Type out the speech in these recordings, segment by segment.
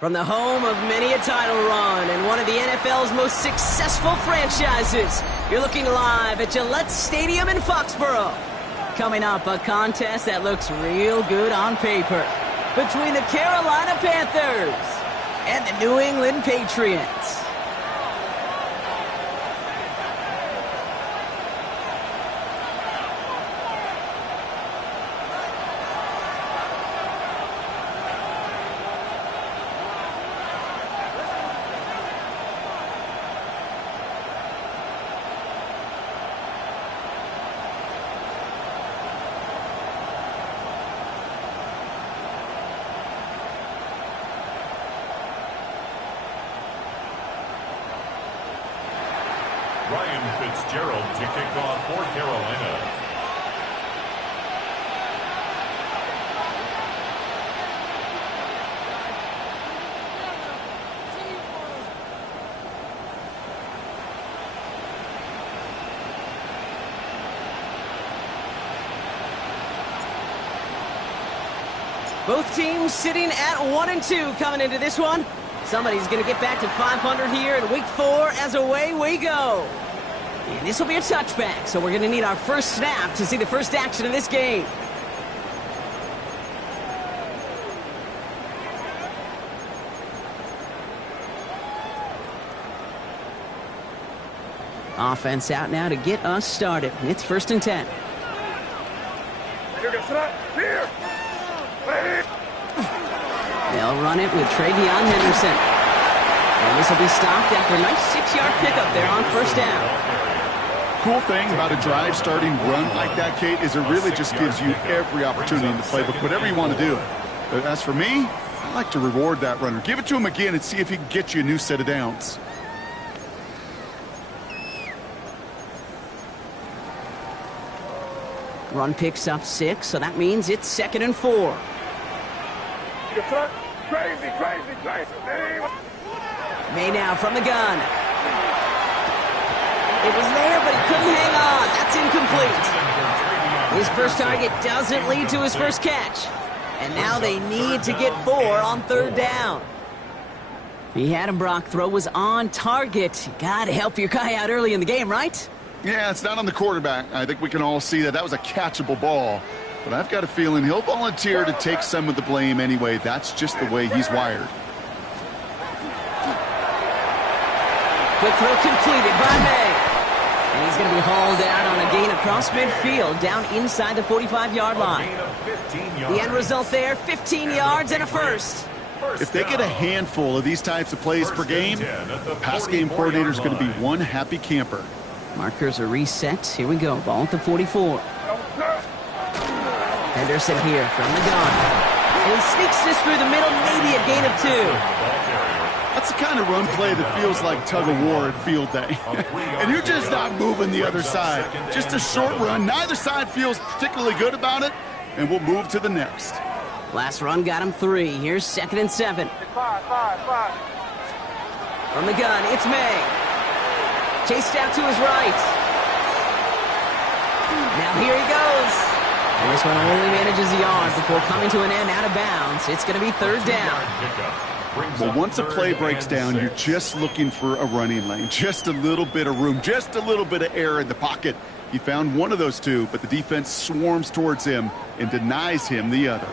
From the home of many a title run and one of the NFL's most successful franchises, you're looking live at Gillette Stadium in Foxborough. Coming up, a contest that looks real good on paper between the Carolina Panthers and the New England Patriots. Fitzgerald to kick off for Carolina. Both teams sitting at 1-2 coming into this one. Somebody's going to get back to 500 here in week 4 as away we go. And this will be a touchback, so we're going to need our first snap to see the first action of this game. Offense out now to get us started. It's 1st and 10. They'll run it with Travion Henderson. And this will be stopped after a nice 6-yard pickup there on 1st down. Cool thing about a drive starting run like that, Kate, is it really just gives you every opportunity in the playbook, whatever you want to do. But as for me, I like to reward that runner. Give it to him again and see if he can get you a new set of downs. Run picks up 6, so that means it's 2nd and 4. Crazy. May now from the gun. It was there, but he couldn't hang on. That's incomplete. His first target doesn't lead to his first catch. And now they need to get 4 on 3rd down. He had him, Brock. Throw was on target. You got to help your guy out early in the game, right? Yeah, it's not on the quarterback. I think we can all see that that was a catchable ball. But I've got a feeling he'll volunteer to take some of the blame anyway. That's just the way he's wired. Quick throw completed by May. And he's going to be hauled out on a gain across midfield down inside the 45-yard line. The end result there, 15 yards and a first. If they get a handful of these types of plays per game, the pass game coordinator is going to be one happy camper. Markers are reset. Here we go. Ball at the 44. Henderson here from the gun. And he sneaks this through the middle, maybe a gain of 2. That's the kind of run play that feels like tug-of-war at field day. And you're just not moving the other side. Just a short run. Neither side feels particularly good about it, and we'll move to the next. Last run got him 3. Here's 2nd and 7. Five. From the gun, it's May. Chased out to his right. Now here he goes. And this one only manages a yard before coming to an end out of bounds. It's going to be 3rd down. Well, once a play breaks down, you're just looking for a running lane. Just a little bit of room, just a little bit of air in the pocket. He found one of those two, but the defense swarms towards him and denies him the other.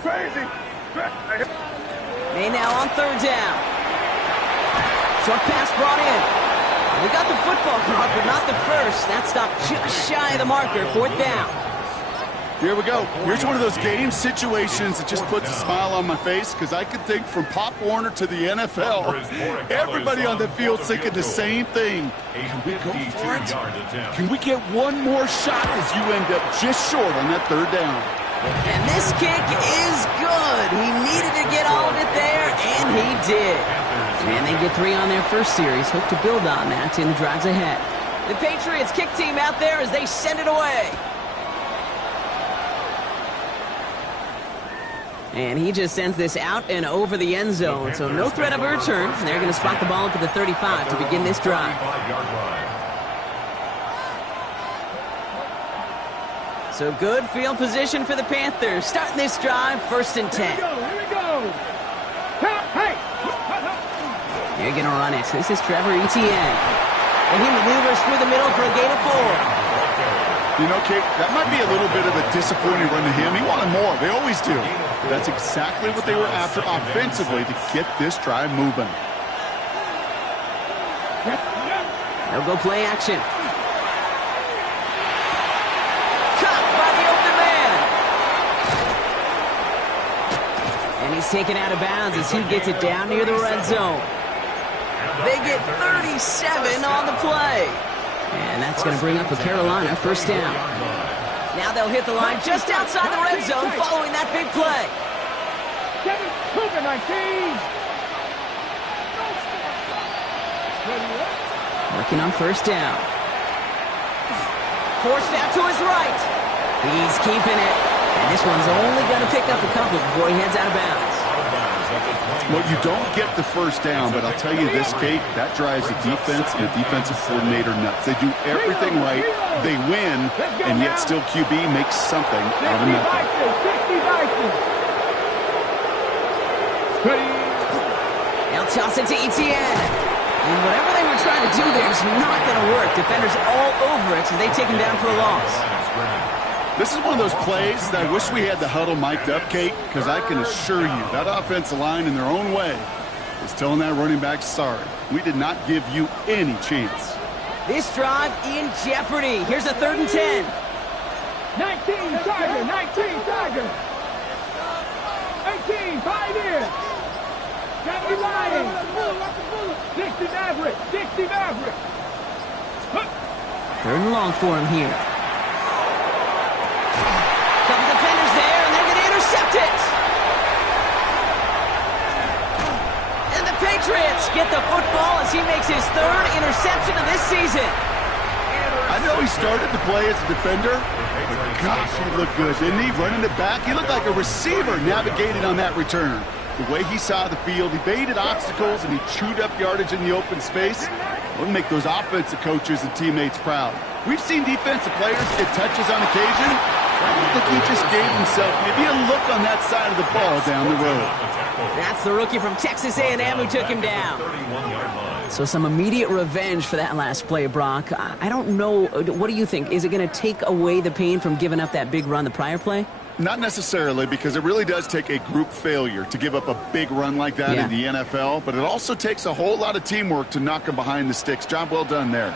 Crazy. May now on 3rd down. Short pass brought in. We got the football caught, but not the first. That stopped just shy of the marker. 4th down. Here we go. Here's one of those game situations that just puts a smile on my face because I could think from Pop Warner to the NFL, everybody on the field thinking the same thing. Can we go for it? Can we get one more shot as you end up just short on that 3rd down? And this kick is good. He needed to get all of it there, and he did. And they get 3 on their first series. Hope to build on that in the drives ahead. The Patriots kick team out there as they send it away. And he just sends this out and over the end zone, so no threat of a return. They're going to spot the ball up at the 35 to begin this drive. So good field position for the Panthers. Starting this drive, 1st and 10. Here we go. Hey! They're going to run it. This is Trevor Etienne. And he maneuvers through the middle for a gain of 4. You know, Kate, that might be a little bit of a disappointing run to him. He wanted more. They always do. That's exactly what they were after offensively to get this drive moving. They'll go play action. Caught by the open man. And he's taken out of bounds as he gets it down near the red zone. They get 37 on the play. And that's going to bring up a Carolina first down. Now they'll hit the line just outside the red zone following that big play. Working on first down. Forced out to his right. He's keeping it. And this one's only going to pick up a couple before he heads out of bounds. Well, you don't get the first down, but I'll tell you this, Kate, that drives the defense and the defensive coordinator nuts. They do everything right, they win, and yet still QB makes something out of nothing. They'll toss it to Etienne. And whatever they were trying to do there is not going to work. Defenders all over it, so they take him down for a loss. This is one of those plays that I wish we had the huddle mic'd up, Kate, because I can assure you that offensive line in their own way is telling that running back, sorry, we did not give you any chance. This drive in jeopardy. Here's a 3rd and 10. 19 Tiger. 18 Pioneer. 70 Lions. 60 Maverick. 3rd and long for him here. Couple defenders there, and they're going to intercept it. And the Patriots get the football as he makes his 3rd interception of this season. I know he started to play as a defender, but gosh, he looked good, didn't he? Running it back, he looked like a receiver navigating on that return. The way he saw the field, he baited obstacles, and he chewed up yardage in the open space. We'll make those offensive coaches and teammates proud. We've seen defensive players get touches on occasion. I don't think he just gave himself maybe a look on that side of the ball down the road. That's the rookie from Texas A&M who took him down. So some immediate revenge for that last play, Brock. I don't know. What do you think? Is it going to take away the pain from giving up that big run the prior play? Not necessarily, because it really does take a group failure to give up a big run like that in the NFL, but it also takes a whole lot of teamwork to knock him behind the sticks. Job well done there.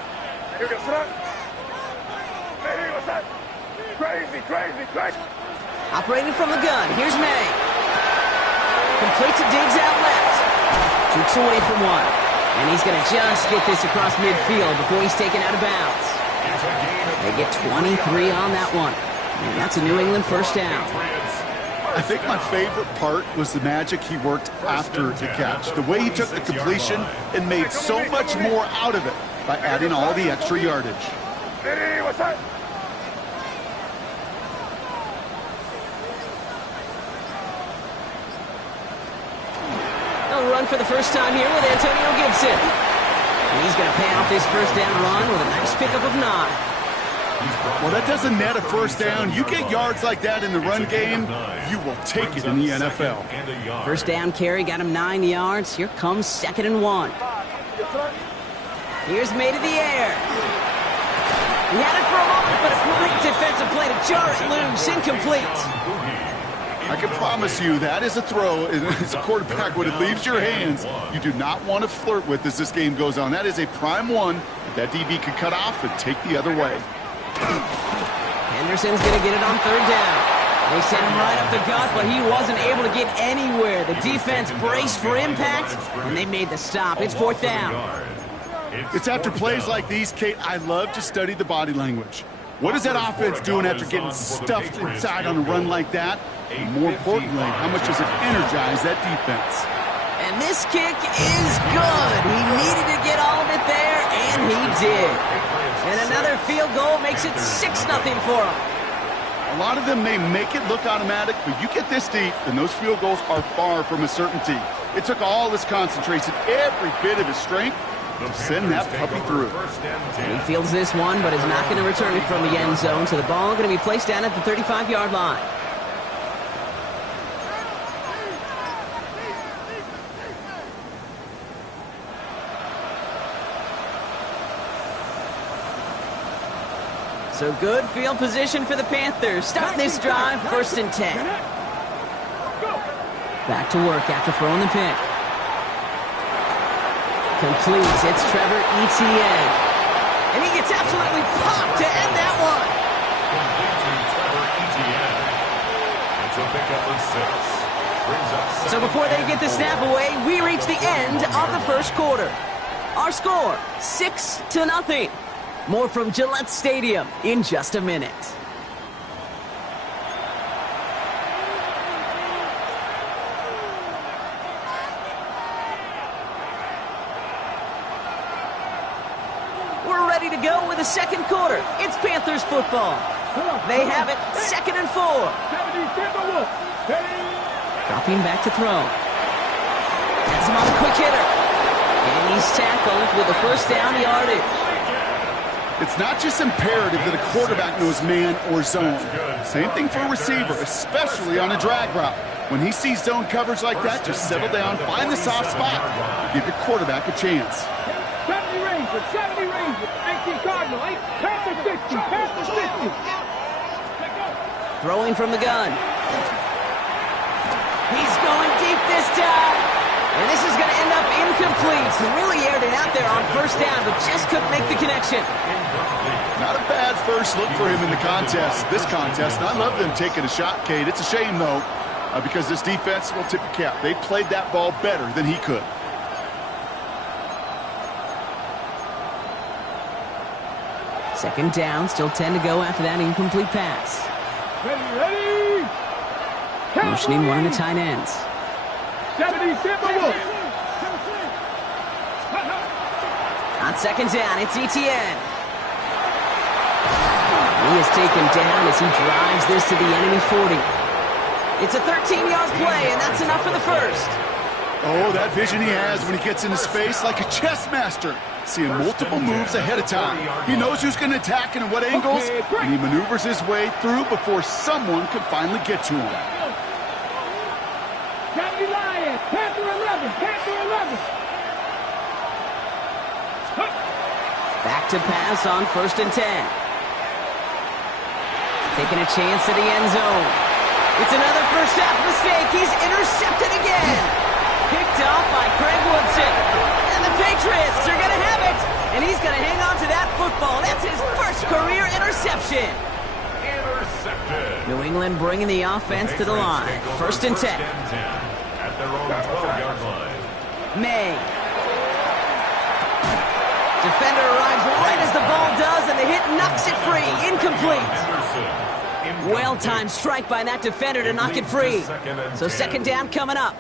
Crazy. Operating from the gun, here's May. Completes to Diggs out left. Jukes away from one. And he's going to just get this across midfield before he's taken out of bounds. They get 23 on that one. And that's a New England first down. I think my favorite part was the magic he worked after the catch. The way he took the completion and made so much more out of it by adding all the extra yardage. They'll run for the first time here with Antonio Gibson. And he's going to pay off this first down run with a nice pickup of 9. Well, that doesn't net a first down. You get yards like that in the run game, you will take it in the NFL. First down carry got him 9 yards. Here comes 2nd and 1. Here's May to the air. He had it for a moment, but a great defensive play to jar it loose. Incomplete. I can promise you that is a throw as a quarterback when it leaves your hands. You do not want to flirt with as this game goes on. That is a prime one that DB could cut off and take the other way. Henderson's going to get it on 3rd down. They sent him right up the gut, but he wasn't able to get anywhere. The defense braced for impact, and they made the stop. It's 4th down. It's after plays like these, Kate, I love to study the body language. What is that offense doing after getting stuffed inside on a run like that? And more importantly, how much does it energize that defense? And this kick is good. He needed to get all of it there, and he did. And another field goal makes it 6-0 for him. A lot of them may make it look automatic, but you get this deep, and those field goals are far from a certainty. It took all his concentration, every bit of his strength, to send that puppy through. And he fields this one, but is not going to return it from the end zone, so the ball going to be placed down at the 35-yard line. So good field position for the Panthers. Starting this drive, 1st and 10. Back to work after throwing the pick. Completes. It's Trevor Etienne. And he gets absolutely popped to end that one. It's a pickup of 6. So before they get the snap away, we reach the end of the first quarter. Our score, 6-0. More from Gillette Stadium in just a minute. We're ready to go with the second quarter. It's Panthers football. They have it, 2nd and 4. Dropping back to throw. Has him on a quick hitter. And he's tackled with a 1st down yardage. It's not just imperative that a quarterback knows man or zone. Same thing for a receiver, especially on a drag route. When he sees zone coverage like that, just settle down, find the soft spot, give your quarterback a chance. 70 Rangers, 70 Rangers, 19 Cardinal, 8, Panther 60, Panther 60. Throwing from the gun. He's going deep this time. And this is going to end up incomplete. He really aired it out there on 1st down, but just couldn't make the connection. Not a bad first look for him in the this contest. And I love them taking a shot, Kate. It's a shame, though, because this defense will tip your cap. They played that ball better than he could. Second down, still 10 to go after that incomplete pass. Ready. Motioning one of the tight ends. 70 Timberwolves. On 2nd down, it's Etienne. He is taken down as he drives this to the enemy 40. It's a 13-yard play, and that's enough for the 1st. Oh, that vision he has when he gets into space like a chess master. Seeing multiple moves ahead of time. He knows who's going to attack and in what angles, and he maneuvers his way through before someone can finally get to him. County Lions, Panther 11, Panther 11. Back to pass on 1st and 10. Taking a chance at the end zone. It's another first half mistake. He's intercepted again. Picked off by Greg Woodson. And the Patriots are going to have it. And he's going to hang on to that football. That's his first career interception. Intercepted. New England bringing the offense to the line. 1st and 10. At their own 12-yard line. May. Defender arrives right as the ball does, and the hit knocks it free. Incomplete. Well-timed strike by that defender to knock it free. So 2nd down coming up.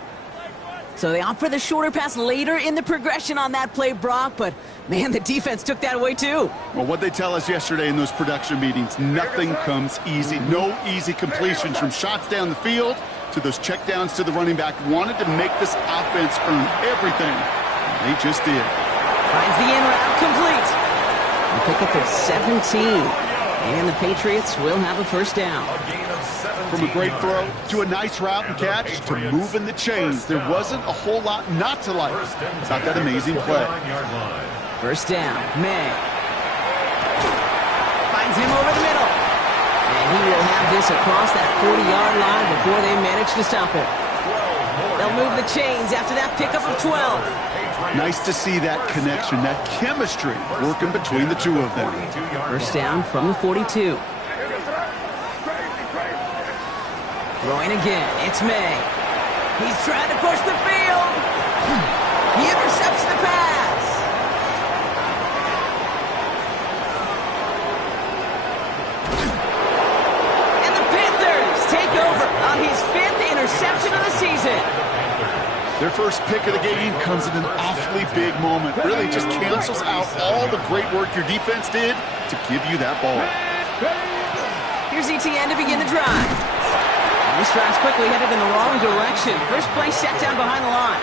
So they opt for the shorter pass later in the progression on that play, Brock, but man, the defense took that away too. Well, what they tell us yesterday in those production meetings, nothing comes easy. No easy completions from shots down the field to those checkdowns to the running back. Wanted to make this offense earn everything. They just did. Finds the in route complete. They pick up their 17. And the Patriots will have a 1st down. From a great throw to a nice route and catch to moving the chains, there wasn't a whole lot not to like about that amazing play. 1st down, May. Finds him over the middle. And he will have this across that 40-yard line before they manage to stop it. They'll move the chains after that pickup of 12. Nice to see that connection, that chemistry working between the two of them. 1st down from the 42. Throwing again, it's May. He's trying to push the field. He intercepts the pass. And the Panthers take over on his 5th interception of the season. Their first pick of the game comes at an awfully big moment. Really just cancels out all the great work your defense did to give you that ball. Here's Etienne to begin the drive. This drive's quickly headed in the wrong direction. First play set down behind the line.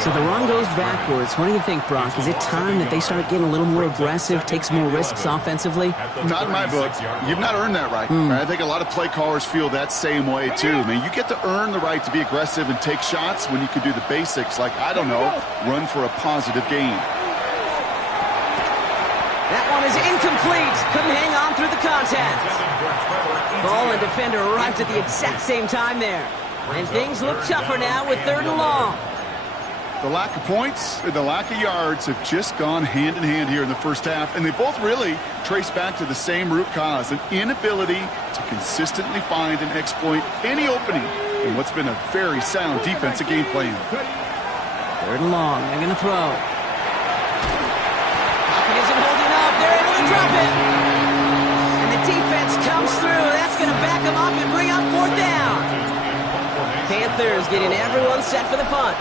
So the run goes backwards. What do you think, Brock? Is it time that they start getting a little more aggressive, take some more risks offensively? Not in my book. You've not earned that right. I think a lot of play callers feel that same way, too. I mean, you get to earn the right to be aggressive and take shots when you can do the basics like, I don't know, run for a positive gain. That one is incomplete. Couldn't hang on through the contact. Ball and defender arrived at the exact same time there. And things look tougher now with 3rd and long. The lack of points and the lack of yards have just gone hand in hand here in the first half, and they both really trace back to the same root cause, an inability to consistently find and exploit any opening in what's been a very sound defensive game plan. 3rd and long, they're going to throw. Pocket isn't holding up, they're able to drop it. And the defense comes through, that's going to back them up and bring up 4th down. Panthers getting everyone set for the punt.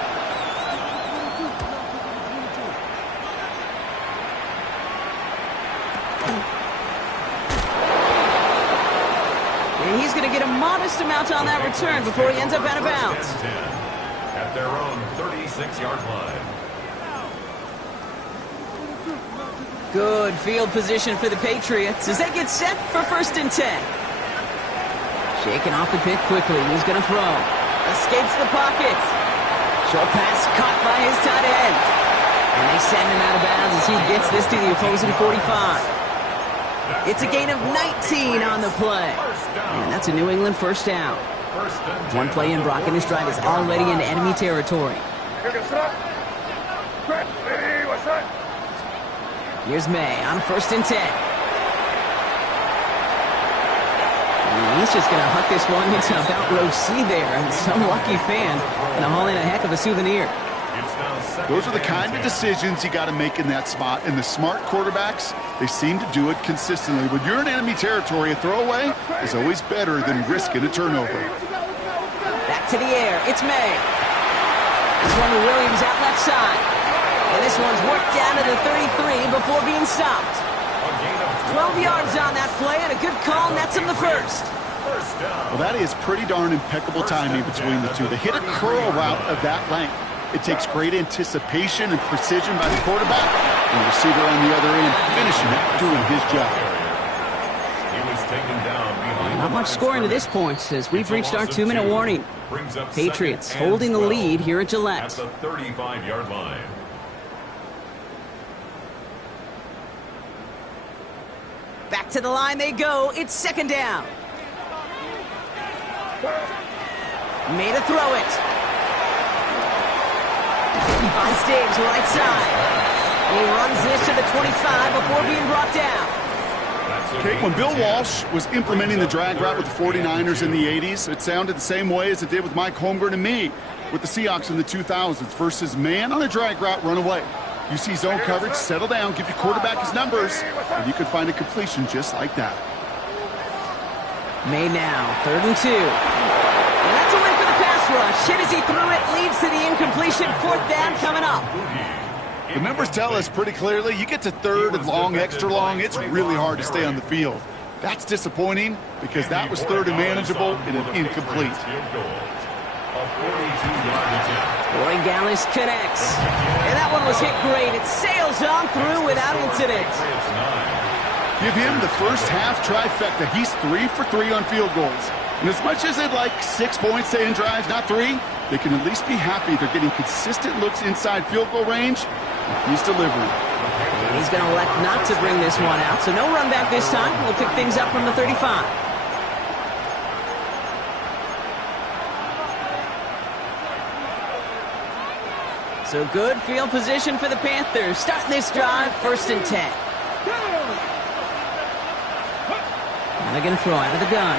And he's going to get a modest amount on that return before he ends up out of bounds. At their own 36-yard line. Good field position for the Patriots as they get set for 1st and 10. Shaking off the pick quickly. He's going to throw. Escapes the pocket. Short pass caught by his tight end. And they send him out of bounds as he gets this to the opposing 45. It's a gain of 19 on the play. And that's a New England 1st down. One play in, Brock, and this drive is already into enemy territory. Here's May on 1st and 10. And he's just going to huck this one into about row C there. And some lucky fan going to haul in a heck of a souvenir. Those are the kind of decisions you got to make in that spot. And the smart quarterbacks, they seem to do it consistently. When you're in enemy territory, a throwaway is always better than risking a turnover. Back to the air. It's May. This one to Williams out left side. And this one's worked down to the 33 before being stopped. 12 yards on that play, and a good call nets him the 1st. Well, that is pretty darn impeccable timing between the two. They hit a curl route of that length. It takes great anticipation and precision by the quarterback, and the receiver on the other end finishing it, doing his job. He was taken down behind. Not much scoring to this point as we've reached our 2-minute warning. Patriots holding the lead here at Gillette. At the 35-yard line. Back to the line they go. It's 2nd down. Made a throw it. Finds Diggs right side. He runs this to the 25 before being brought down. Okay, when Bill Walsh was implementing the drag route with the 49ers in the 80s, it sounded the same way as it did with Mike Holmgren and me with the Seahawks in the 2000s versus man on a drag route, run away. You see zone coverage, settle down, give your quarterback his numbers, and you can find a completion just like that. May now, 3rd and 2. And that's a win for the pass rush. Hit as he threw it, leads to the incompletion. 4th down coming up. The numbers tell us pretty clearly, you get to 3rd and long, extra long, it's really hard to stay on the field. That's disappointing because that was 3rd and manageable and an incomplete. Roy Gallis connects. And that one was hit great. It sails on through without incident. Give him the first half trifecta. He's 3 for 3 on field goals. And as much as they'd like 6 points to end drives, not 3, they can at least be happy they're getting consistent looks inside field goal range. He's delivering. And he's going to elect not to bring this one out. So no run back this time. We'll pick things up from the 35. So good field position for the Panthers. Starting this drive, 1st and 10. Now they're going to throw out of the gun.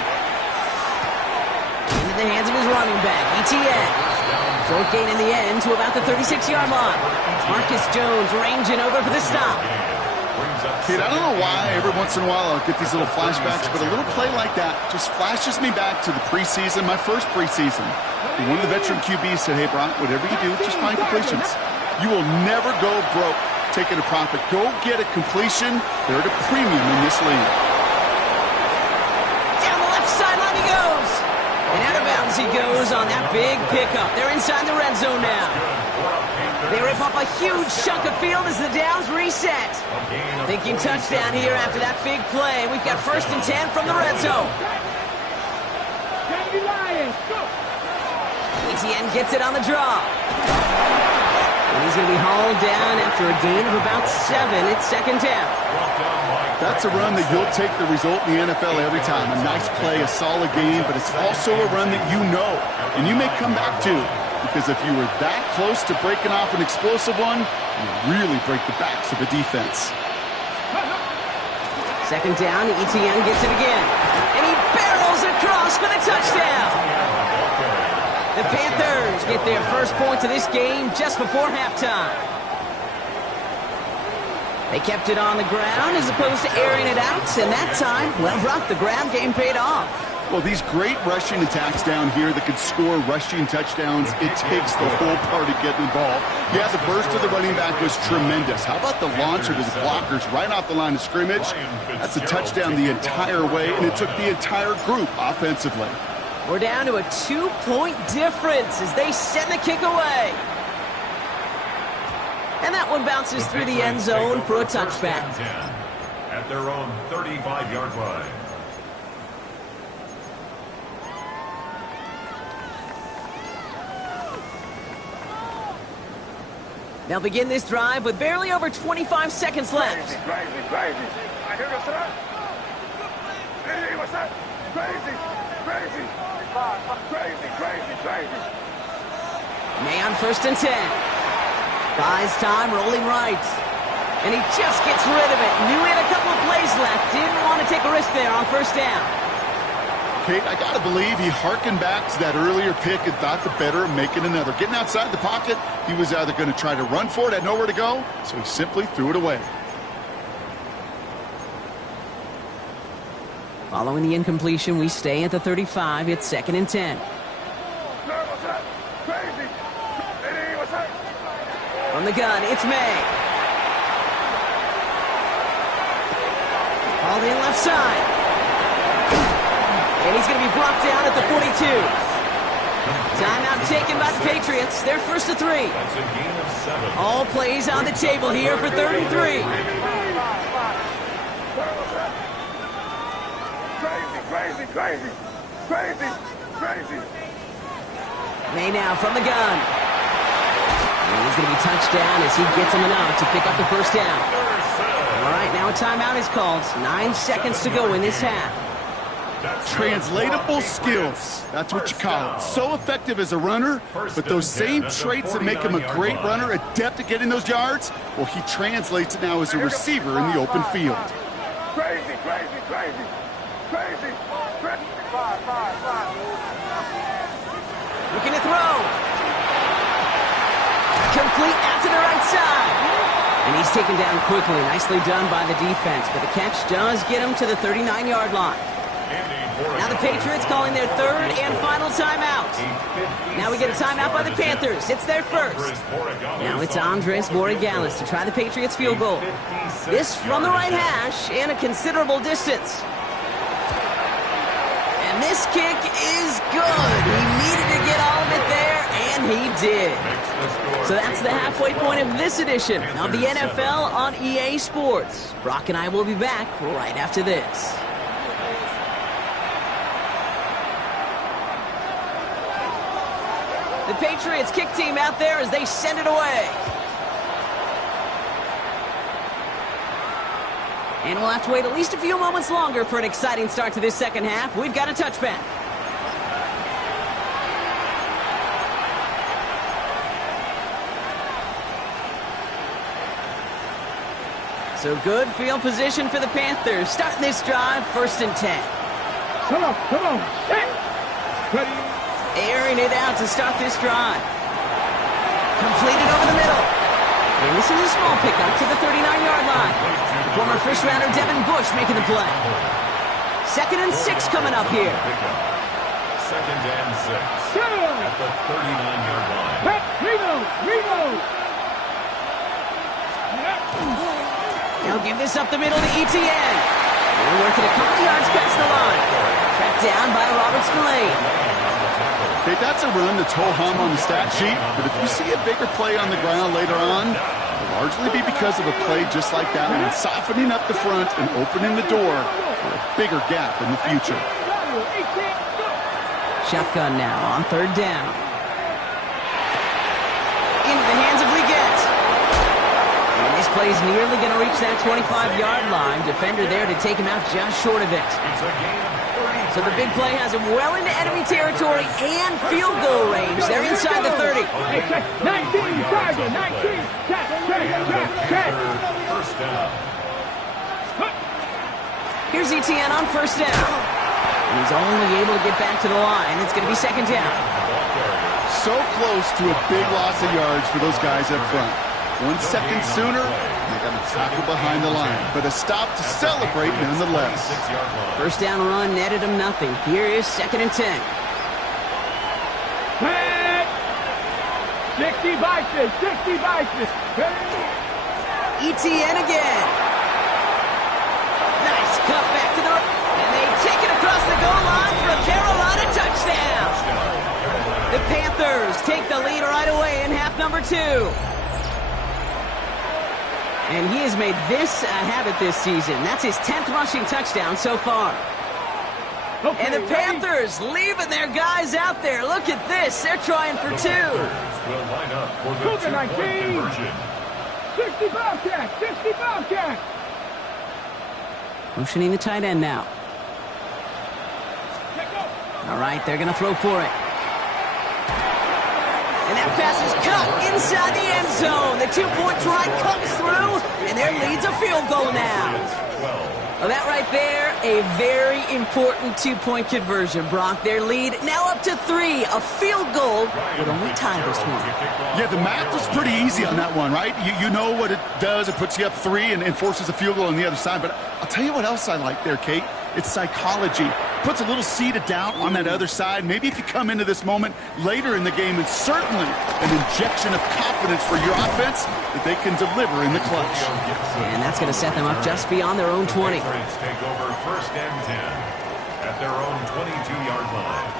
Into the hands of his running back, ETN. Short gain in the end to about the 36-yard line. Marcus Jones ranging over for the stop. Kid, I don't know why every once in a while I'll get these little flashbacks, but a little play like that just flashes me back to the preseason, my first preseason. And one of the veteran QBs said, hey, Brock, whatever you do, just find completions. You will never go broke taking a profit. Go get a completion. They're at a premium in this league. Down the left sideline he goes. And out of bounds he goes on that big pickup. They're inside the red zone now. They rip up a huge chunk of field as the downs reset. Thinking touchdown here after that big play. We've got 1st and 10 from the red zone. ETN gets it on the draw. And he's going to be hauled down after a gain of about 7. It's second down. That's a run that you'll take the result in the NFL every time. A nice play, a solid game, but it's also a run that you know, and you may come back to, because if you were that close to breaking off an explosive one, you really break the backs of a defense. Second down, Etienne gets it again, and he barrels across for the touchdown. The Panthers get their first points of this game just before halftime. They kept it on the ground as opposed to airing it out, and that time, well, Brock, the ground game paid off. Well, these great rushing attacks down here that could score rushing touchdowns, it takes the whole party getting involved. Yeah, the burst of the running back was tremendous. How about the launch of his blockers right off the line of scrimmage? That's a touchdown the entire way, and it took the entire group offensively. We're down to a 2-point difference as they send the kick away. And that one bounces through the end zone for a touchback. At their own 35-yard line. They'll begin this drive with barely over 25 seconds left. Crazy. May on 1st and 10. Buys time, rolling right. And he just gets rid of it. Knew he had a couple of plays left. Didn't want to take a risk there on 1st down. Kate, I got to believe he hearkened back to that earlier pick and thought the better of making another. Getting outside the pocket, he was either going to try to run for it, had nowhere to go, so he simply threw it away. Following the incompletion, we stay at the 35. It's 2nd and 10. From the gun, it's May. Hauled in left side. And he's going to be brought down at the 42. Timeout taken by the Patriots. They're 1st and 3. That's a gain of 7. All plays on the table here for 3rd and 3. Crazy. May now from the gun. And he's going to be touched down as he gets him enough to pick up the 1st down. All right, now a timeout is called. 9 seconds to go in this half. Translatable skills. That's what you call it. So effective as a runner, but those same traits that make him a great runner, adept at getting those yards, well, he translates it now as a receiver in the open field. Crazy. Looking to throw. Complete out to the right side. And he's taken down quickly. Nicely done by the defense, but the catch does get him to the 39-yard line. Now the Patriots calling their 3rd and final timeout. Now we get a timeout by the Panthers. It's their first. Now it's Andres Borregales to try the Patriots field goal. This from the right hash and a considerable distance. And this kick is good. He needed to get all of it there, and he did. So that's the halfway point of this edition of the NFL on EA Sports. Brock and I will be back right after this. The Patriots kick team out there as they send it away. And we'll have to wait at least a few moments longer for an exciting start to this second half. We've got a touchback. So good field position for the Panthers. Starting this drive, 1st and 10. Come on. Set. Ready. Airing it out to start this drive. Completed over the middle. And this is a small pickup to the 39-yard line. Former first-rounder Devin Bush making the play. 2nd and 6 coming up here. 2nd and 6. At the 39-yard line. Reload. He'll give this up the middle to Etienne. And working a couple yards past the line. Tracked down by Robert Spillane. Okay, that's a run that's ho-hum on the stat sheet, but if you see a bigger play on the ground later on, it'll largely be because of a play just like that one, softening up the front and opening the door for a bigger gap in the future. Shotgun now on 3rd down. Into the hands of Leggett. he's nearly going to reach that 25-yard line. Defender there to take him out just short of it. It's a gain of 33. So the big play has him well into enemy territory and field goal range. They're inside the 30. 19, Tiger, 19. Check. First down. Here's Etienne on first down. He's only able to get back to the line. It's going to be second down. So close to a big loss of yards for those guys up front. 1 second sooner, they got to tackle behind the line. But a stop to celebrate nonetheless. First down run netted him nothing. Here is second and 10. 60 vices. Etienne again. Nice cut back to the right. And they take it across the goal line for a Carolina touchdown. The Panthers take the lead right away in half number 2. And he has made this a habit this season. That's his 10th rushing touchdown so far. Okay, and the Panthers leaving their guys out there. Look at this. They're trying for 2. Will line up for the Cougar 19. conversion. 60 Bobcat. Motioning the tight end now. All right, they're going to throw for it. And that pass is cut inside the end zone. The 2-point try comes through, and their lead's a field goal now. Well, that right there, a very important 2-point conversion, Brock. Their lead now up to 3. A field goal would only tie this one. Yeah, the math was pretty easy on that one, right? You know what it does. It puts you up 3 and forces a field goal on the other side. But I'll tell you what else I like there, Kate. It's psychology. Puts a little seed of doubt on that other side. Maybe if you come into this moment later in the game, it's certainly an injection of confidence for your offense that they can deliver in the clutch. And that's going to set them up just beyond their own 20. Patriots take over first and 10 at their own 22-yard line.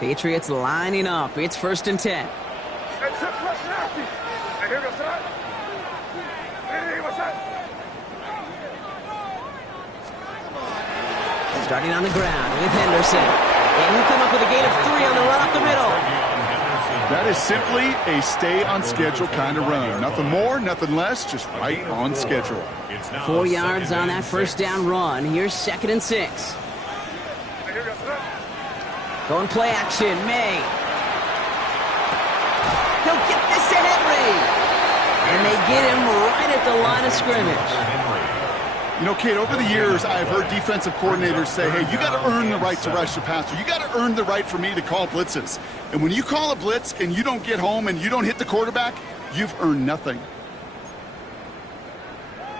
Patriots lining up. It's first and 10. Starting on the ground with Henderson. And he'll come up with a gain of 3 on the run up the middle. That is simply a stay-on-schedule kind of run. Nothing more, nothing less, just right on schedule. 4 yards on that first down run. Here's second and 6. Going play action, May. He'll get this to Henry. And they get him right at the line of scrimmage. You know, Kate, over the years, I've heard defensive coordinators say, hey, you got to earn the right to rush the passer. You got to earn the right for me to call blitzes. And when you call a blitz and you don't get home and you don't hit the quarterback, you've earned nothing.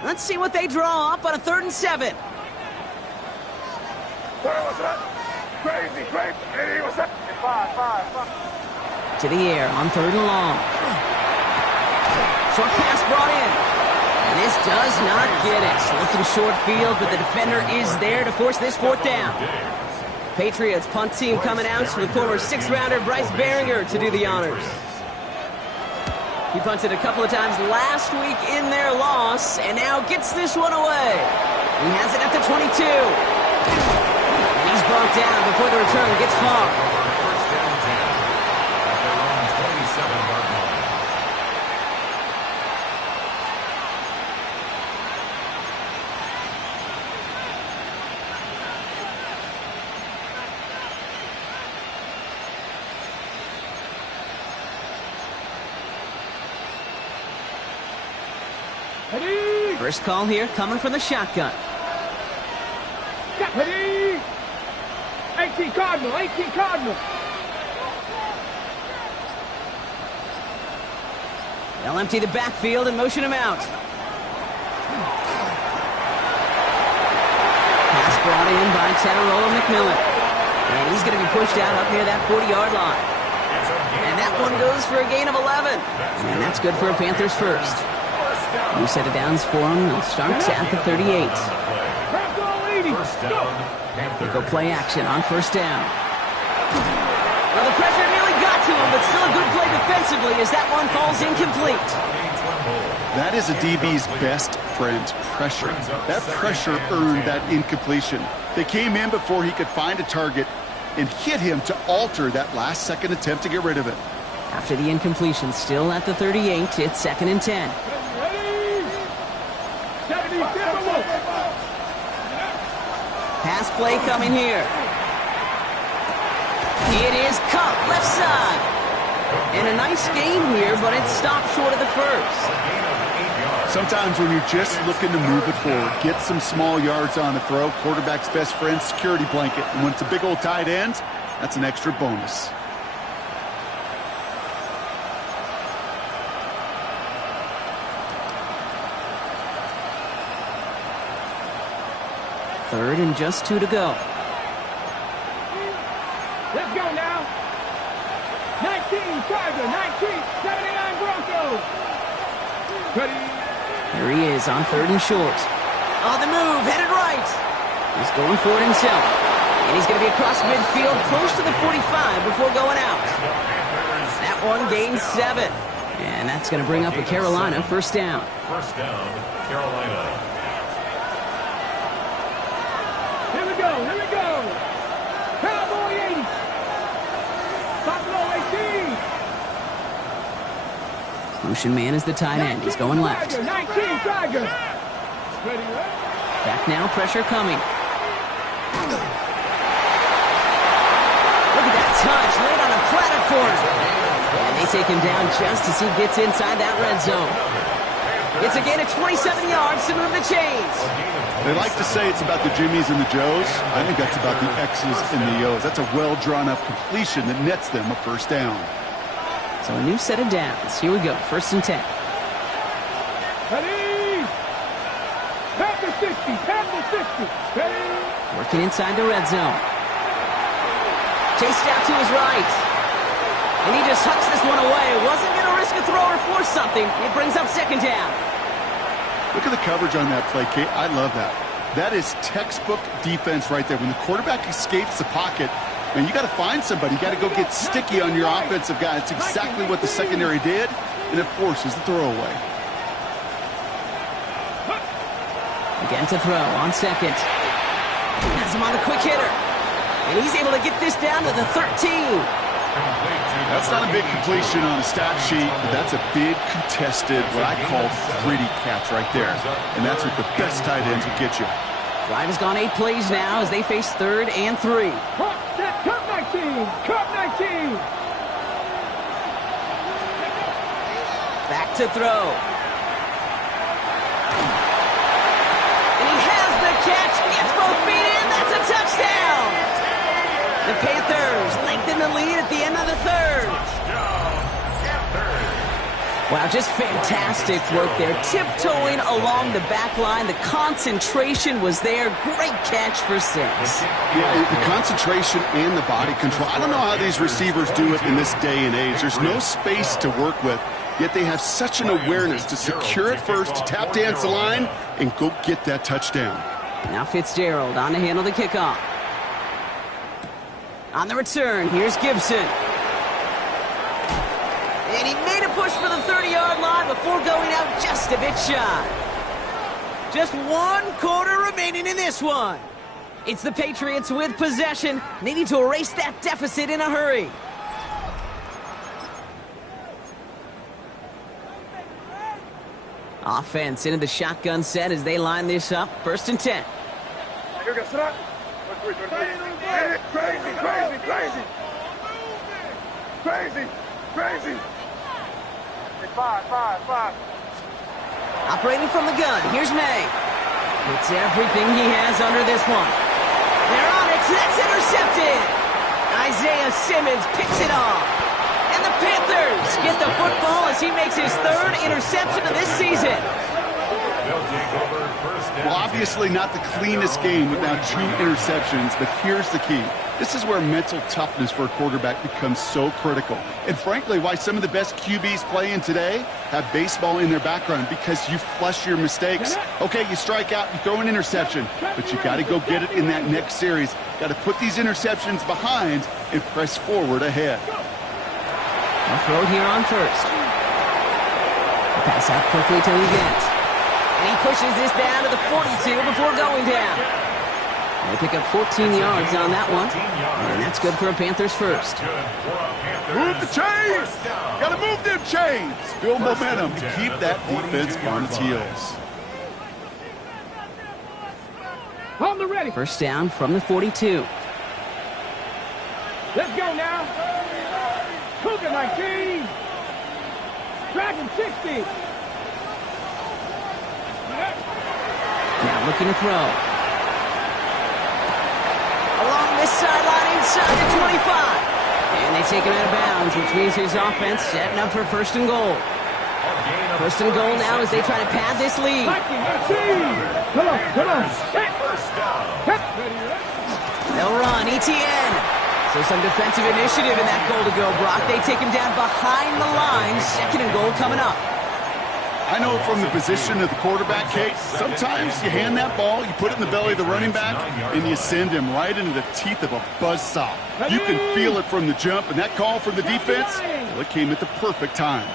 Let's see what they draw up on a 3rd and 7. Crazy. Hey, what's up? 5. To the air on 3rd and long. Short pass brought in. And this does not get it. Looking short field, but the defender is there to force this 4th down. Patriots punt team coming out with former 6th-rounder Bryce Behringer to do the honors. He punted a couple of times last week in their loss, and now gets this one away. He has it at the 22. And he's brought down before the return gets far. First and 10 at their own 27-yard line. Ready? First call here coming from the shotgun. Ready? 18 Cardinal. They'll empty the backfield and motion him out. Pass brought in by Teterola McMillan. And he's going to be pushed out up near that 40-yard line. And that one goes for a gain of 11. And that's good for a Panthers first. New set of downs for him. They'll start at the 38. They go play action on first down. Well, the pressure nearly got to him, but still a good play defensively as that one falls incomplete. That is a DB's best friend, pressure. That pressure earned that incompletion. They came in before he could find a target and hit him to alter that last-second attempt to get rid of it. After the incompletion, still at the 38, it's 2nd and 10. Pass play coming here. It is Cup, left side. And a nice game here, but it stopped short of the first. Sometimes when you're just looking to move it forward, get some small yards on the throw, quarterback's best friend, security blanket. And when it's a big old tight end, that's an extra bonus. Third and just 2 to go. Let's go now. 19 Tiger, 19, 79 Broncos. Ready. Here he is on 3rd and short. On the move, headed right. He's going for it himself. And he's going to be across midfield, close to the 45 before going out. That one gains 7. And that's going to bring up a Carolina first down. First down, Carolina. Here we go, here we go. Cowboy 80. Buffalo 18. Motion man is the tight end. He's going left. 19 Tiger. Ready, Back now, pressure coming. Look at that touch, laid on a platter for him. And they take him down just as he gets inside that red zone. It's a gain of 27 yards to move the chains. They like to say it's about the Jimmies and the Joes. I think that's about the X's and the O's. That's a well-drawn-up completion that nets them a first down. So a new set of downs. Here we go, 1st and 10. ready. Pass the 60, pass the 60. Ready. Working inside the red zone. Chased out to his right. And he just hucks this one away. Wasn't going to risk a throw or force something. It brings up 2nd down. Look at the coverage on that play, Kate. I love that. That is textbook defense right there. When the quarterback escapes the pocket, man, you got to find somebody. You got to go get sticky on your offensive guy. That's exactly what the secondary did, and it forces the throwaway. Again to throw on 2nd. Has him on the quick hitter. And he's able to get this down to the 13. That's not a big completion on a stat sheet, but that's a big contested, what I call gritty catch right there. And that's what the best tight ends will get you. Drive has gone 8 plays now as they face 3rd and 3. Cup 19, Cup 19. Back to throw. And he has the catch, gets both feet in, that's a touchdown! The Panthers lengthen the lead at the end of the 3rd. Wow, just fantastic work there. Tiptoeing along the back line. The concentration was there. Great catch for 6. Yeah, the concentration and the body control. I don't know how these receivers do it in this day and age. There's no space to work with, yet they have such an awareness to secure it first, to tap dance the line, and go get that touchdown. Now Fitzgerald on to handle the kickoff. On the return, here's Gibson. And he made a push for the 30-yard line before going out just a bit shy. Just 1 quarter remaining in this one. It's the Patriots with possession, needing to erase that deficit in a hurry. Offense into the shotgun set as they line this up. 1st and 10. Crazy. 5. Operating from the gun, here's May. Puts everything he has under this one. They're on it, that's intercepted. Isaiah Simmons picks it off. And the Panthers get the football as he makes his 3rd interception of this season. Well, obviously not the cleanest game with now 2 interceptions, but here's the key. This is where mental toughness for a quarterback becomes so critical. And frankly, why some of the best QBs playing today have baseball in their background, because you flush your mistakes. Okay, you strike out, you throw an interception, but you got to go get it in that next series. Got to put these interceptions behind and press forward ahead. A throw here on 1st. Pass out quickly to Event. And he pushes this down to the 42 before going down. They pick up 14 yards on that one, and that's good for a Panthers first. Move the chains! Gotta move them chains! Build momentum to keep that defense on its heels. On the ready. First down from the 42. Let's go now. Cougar 19. Dragon 60. Now looking to throw. Along this sideline inside the 25. And they take him out of bounds, which means his offense setting up for first and goal. First and goal now as they try to pad this lead. Come on, come on. They'll run, ETN. So some defensive initiative in that goal to go, Brock. They take him down behind the line. Second and goal coming up. I know from the position of the quarterback, Kate, sometimes you hand that ball, you put it in the belly of the running back, and you send him right into the teeth of a buzzsaw. You can feel it from the jump, and that call from the defense, well, it came at the perfect time.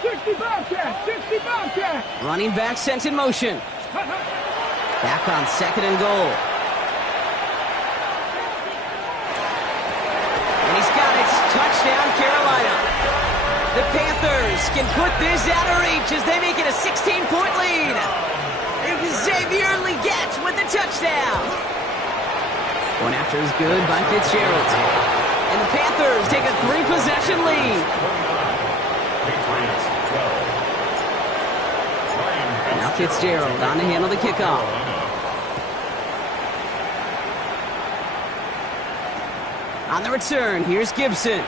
60 Bobcat, 60 Bobcat. Running back sent in motion. Back on second and goal. And he's got it. Touchdown, Carolina. The Panthers can put this out of reach as they make it a 16-point lead. Xavier Legette with the touchdown. Going after is good by Fitzgerald. And the Panthers take a 3-possession lead. And now Fitzgerald on to handle the kickoff. On the return, here's Gibson.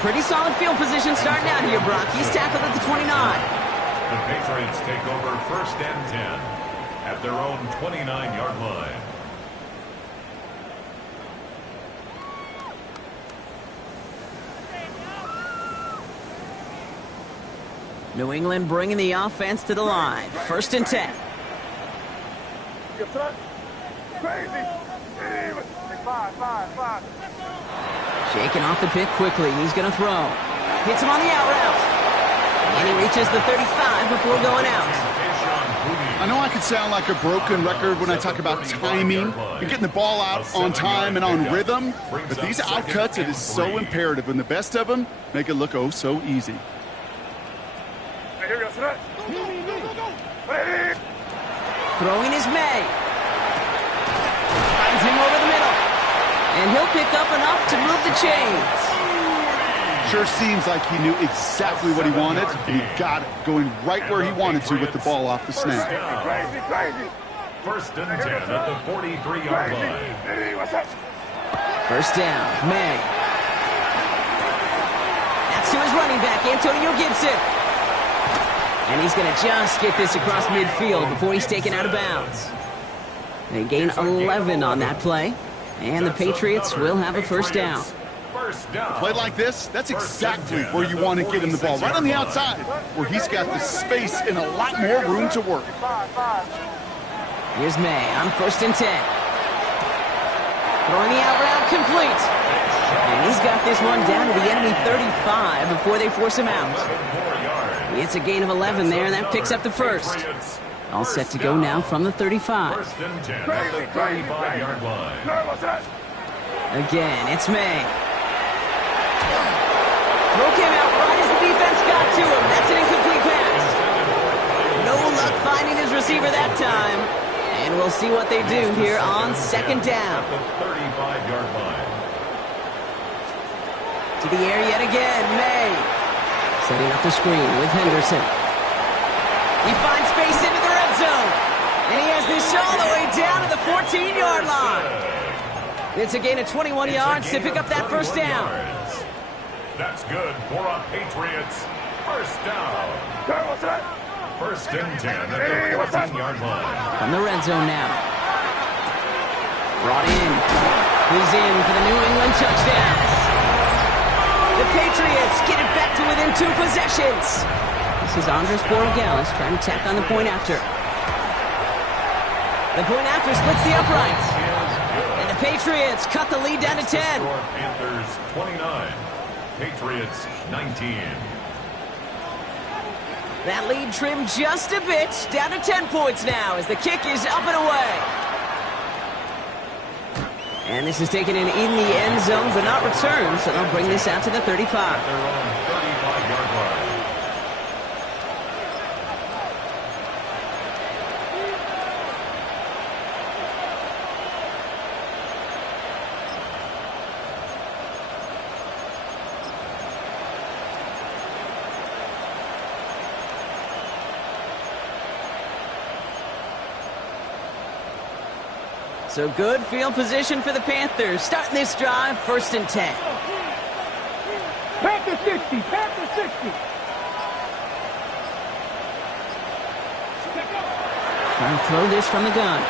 Pretty solid field position starting out here, Brock. He's tackled at the 29. The Patriots take over first and 10 at their own 29-yard line. New England bringing the offense to the line. First and 10. Shaking off the pick quickly. He's going to throw. Hits him on the out route. And he reaches the 35 before going out. I know I could sound like a broken record when I talk about timing and getting the ball out on time and on rhythm, but these outcuts, it is so imperative, and the best of them make it look oh so easy. Throwing is May. Finds him over the middle. And he'll pick up enough to move the chains. Sure seems like he knew exactly what he wanted, and he got it, going right where he wanted to with the ball off the snap. First and 10 at the 43-yard line. First down, May. That's to his running back, Antonio Gibson. And he's going to just get this across midfield before he's taken out of bounds. They gain 11 on that play. And the Patriots will have a first down. A play like this, that's exactly where you want to get him the ball. Right on the outside, where he's got the space and a lot more room to work. Here's May on first and 10. Throwing the out route complete. And he's got this one down to the enemy 35 before they force him out. It's a gain of 11 there, and that picks up the first. All set to go now from the 35. First and 10 at the 35-yard line. Again, it's May. Throw came out right as the defense got to him. That's an incomplete pass. No luck finding his receiver that time. And we'll see what they do here on second down. At the 35-yard line. To the air yet again, May. Setting up the screen with Henderson. He finds space into the red zone. And he has this all the way down to the 14-yard line. It's a gain of 21 yards to pick up that first down. That's good for a Patriots first down. First and 10 at the 14-yard line. From the red zone now. Brought in. He's in for the New England touchdown. The Patriots get it back to within 2 possessions. This is Andres Borregales trying to tack on the point after. The point after splits the uprights. And the Patriots cut the lead down to 10. Panthers 29, Patriots 19. That lead trimmed just a bit, down to 10 points now as the kick is up and away. And this is taken in the end zone, but not returned, so they'll bring this out to the 35. Their own 35-yard line. So good field position for the Panthers. Starting this drive, 1st and 10. Panther 60, Panther 60. Trying to throw this from the gun.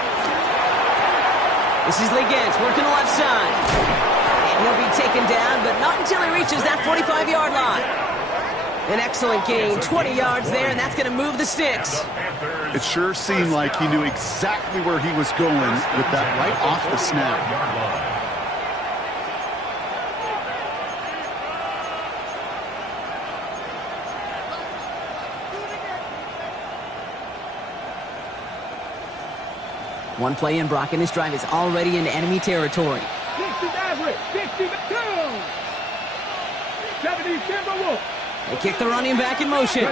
This is Legans working the left side. And he'll be taken down, but not until he reaches that 45-yard line. An excellent gain, 20 yards there, and that's going to move the sticks. It sure seemed like he knew exactly where he was going with that right off the snap. One play in, Brock, and this drive is already into enemy territory. 60 average, 60 down. 70 Timberwolves. They kick the running back in motion.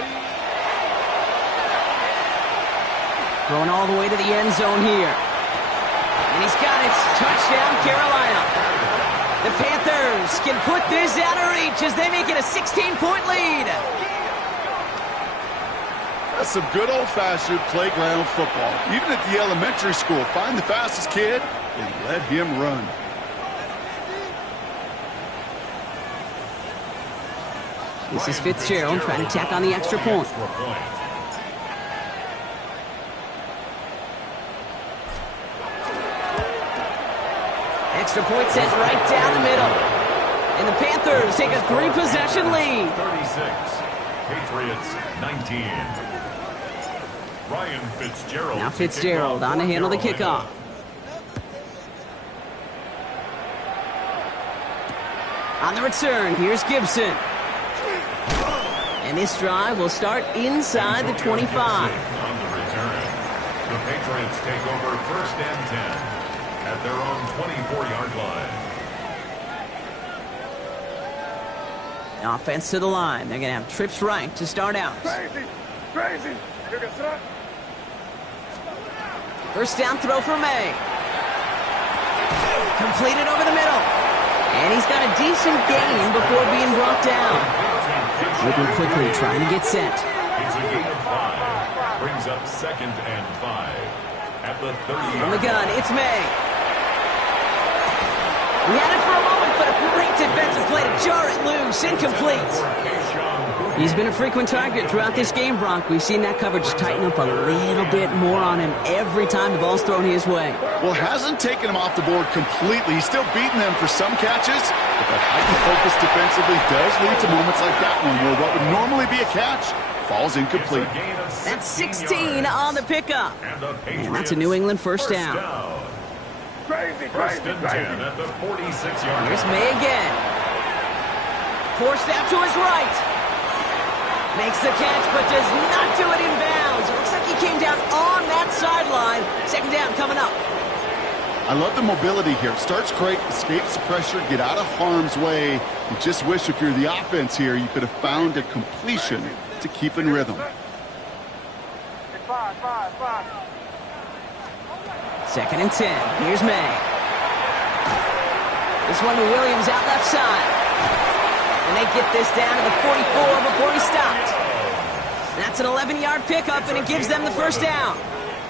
Going all the way to the end zone here. And he's got it. Touchdown, Carolina. The Panthers can put this out of reach as they make it a 16-point lead. That's some good old-fashioned playground football. Even at the elementary school, find the fastest kid and let him run. This is Fitzgerald trying to tack on the extra point. Extra point sent right down the middle. And the Panthers take a 3-possession lead. 36, Patriots 19. Ryan Fitzgerald. Now Fitzgerald on to handle the kickoff. On the return, here's Gibson. And this drive will start inside the 25. On the return, the Patriots take over 1st and 10 at their own 24-yard line. Offense to the line. They're going to have trips right to start out. Crazy. 1st down throw for May. Completed over the middle. And he's got a decent gain before being brought down. Moving quickly, trying to get set. It's a gain of 5. Brings up 2nd and 5 at the 30. From the gun, it's May. We had it for a moment, but a great defensive play to jar it loose. Incomplete. He's been a frequent target throughout this game, Brock. We've seen that coverage tighten up a little bit more on him every time the ball's thrown his way. Well, hasn't taken him off the board completely. He's still beating them for some catches, but that heightened focus defensively does lead to moments like that one where what would normally be a catch falls incomplete. That's 16 on the pickup. And that's a New England 1st down. Crazy. 1st and 10 at the 46-yard line. Here's May again. Forced out to his right. Makes the catch, but does not do it in bounds. It looks like he came down on that sideline. 2nd down coming up. I love the mobility here. Starts great, escapes the pressure, get out of harm's way. You just wish if you're the offense here, you could have found a completion to keep in rhythm. 2nd and 10. Here's May. This one to Williams out left side. And they get this down to the 44 before he stopped. That's an 11-yard pickup, and it gives them the 1st down.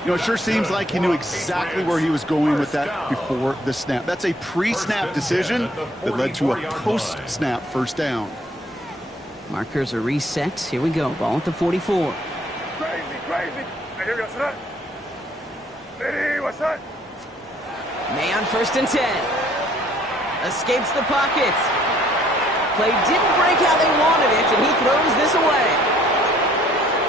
You know, it sure seems like he knew exactly where he was going with that before the snap. That's a pre-snap decision that led to a post-snap 1st down. Markers are reset. Here we go. Ball at the 44. Crazy. Hey, what's that? May on 1st and 10. Escapes the pocket. Play didn't break how they wanted it, and he throws this away.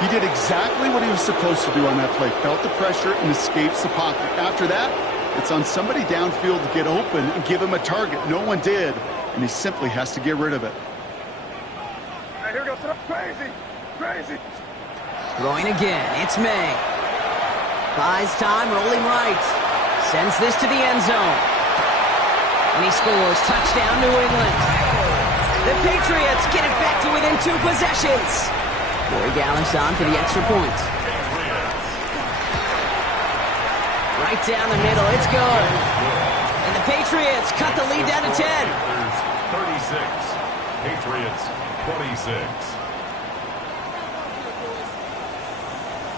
He did exactly what he was supposed to do on that play. Felt the pressure and escapes the pocket. After that, it's on somebody downfield to get open and give him a target. No one did, and he simply has to get rid of it. Here we go. Crazy. Throwing again. It's May. Buys time, rolling right. Sends this to the end zone. And he scores. Touchdown, New England. The Patriots get it back to within 2 possessions. Corey Gallis on for the extra point. Right down the middle. It's good. And the Patriots cut the lead down to 10. 36. Patriots 26.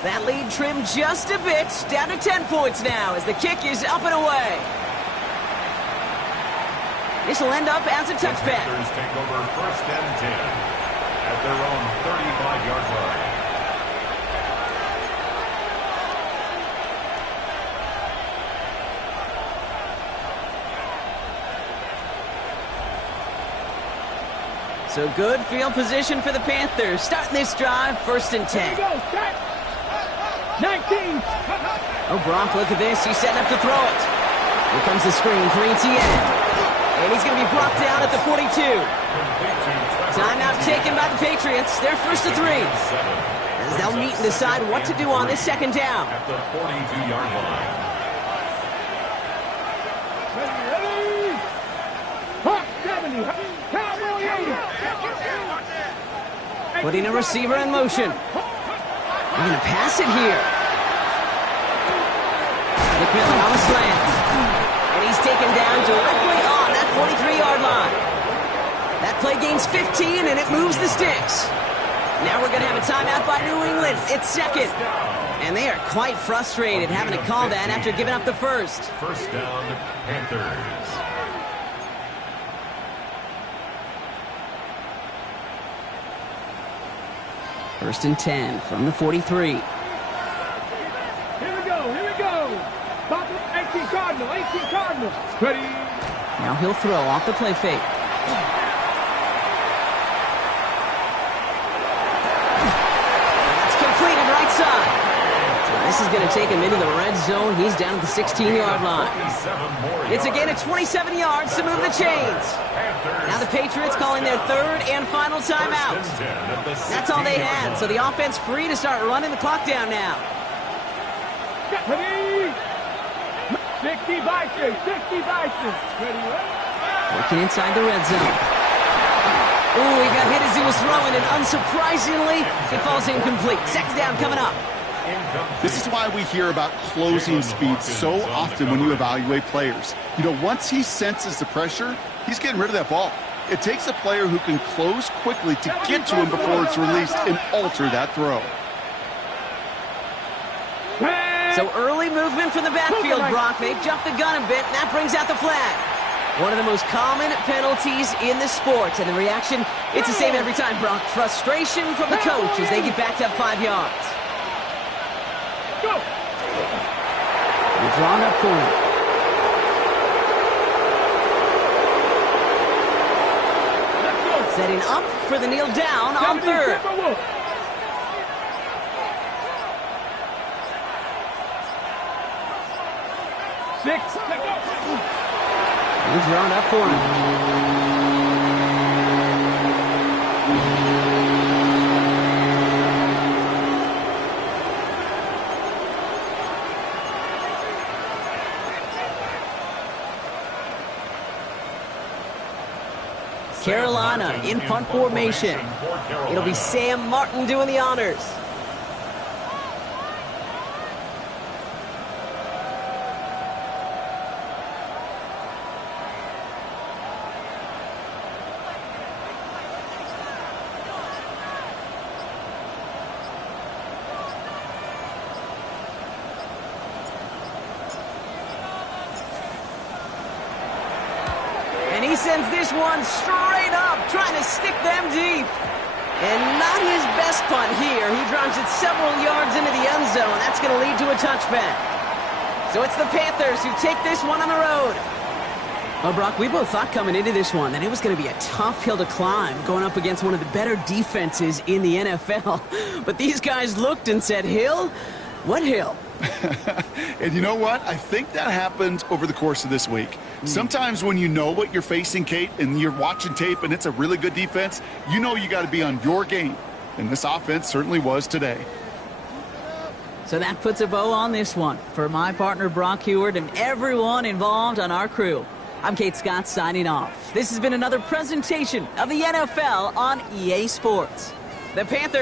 That lead trimmed just a bit, down to 10 points now as the kick is up and away. This will end up as a touchback. The Panthers take over 1st and 10 at their own 35-yard line. So good field position for the Panthers. Starting this drive, 1st and 10. Here we go, set. 19. Oh, Brock, look at this. He's setting up to throw it. Here comes the screen for ETN. And he's going to be brought down at the 42. Timeout taken by the Patriots. They're 1st and 3. As they'll meet and decide what to do on this 2nd down. At the 42-yard line. Ready? Hawk 70. Cowboy 80. Putting a receiver in motion. They're going to pass it here. McMillan on the slant. And he's taken down directly on that 43-yard line. That play gains 15, and it moves the sticks. Now we're going to have a timeout by New England. It's 2nd. And they are quite frustrated having to call that after giving up the 1st. 1st down, Panthers. First and 10 from the 43. Here we go, here we go. 18 Cardinal, 18 Cardinal. Ready? Now he'll throw off the play fake. That's completed right side. So this is going to take him into the red zone. He's down at the 16-yard line. It's a gain of 27 yards to move the chains. Now the Patriots calling their 3rd and final timeout. That's all they had, so the offense free to start running the clock down now. Ready? 60 Vikings, 60 Vikings. Ready? Working inside the red zone. Ooh, he got hit as he was throwing, and unsurprisingly, it falls incomplete. 2nd down coming up. This is why we hear about closing speed so often when you evaluate players. You know, once he senses the pressure, he's getting rid of that ball. It takes a player who can close quickly to get to him before it's released and alter that throw. So early movement from the backfield, Brock. They've jumped the gun a bit, and that brings out the flag. One of the most common penalties in the sport, and the reaction, it's the same every time, Brock. Frustration from the coach as they get backed up 5 yards. Go! They're drawn up for him. Setting up for the kneel down on 3rd. Six. He's drawn up for him. Carolina in punt formation. It'll be Sam Martin doing the honors. And he sends this one straight up, trying to stick them deep. And not his best punt here. He drives it several yards into the end zone. That's going to lead to a touchback. So it's the Panthers who take this one on the road. Well, Brock, we both thought coming into this one that it was going to be a tough hill to climb, going up against one of the better defenses in the NFL. But these guys looked and said, Hill? What hill? And you know what? I think that happened over the course of this week. Sometimes when you know what you're facing, Kate, and you're watching tape and it's a really good defense, you know you got to be on your game. And this offense certainly was today. So that puts a bow on this one. For my partner Brock Heward and everyone involved on our crew, I'm Kate Scott signing off. This has been another presentation of the NFL on EA Sports. The Panthers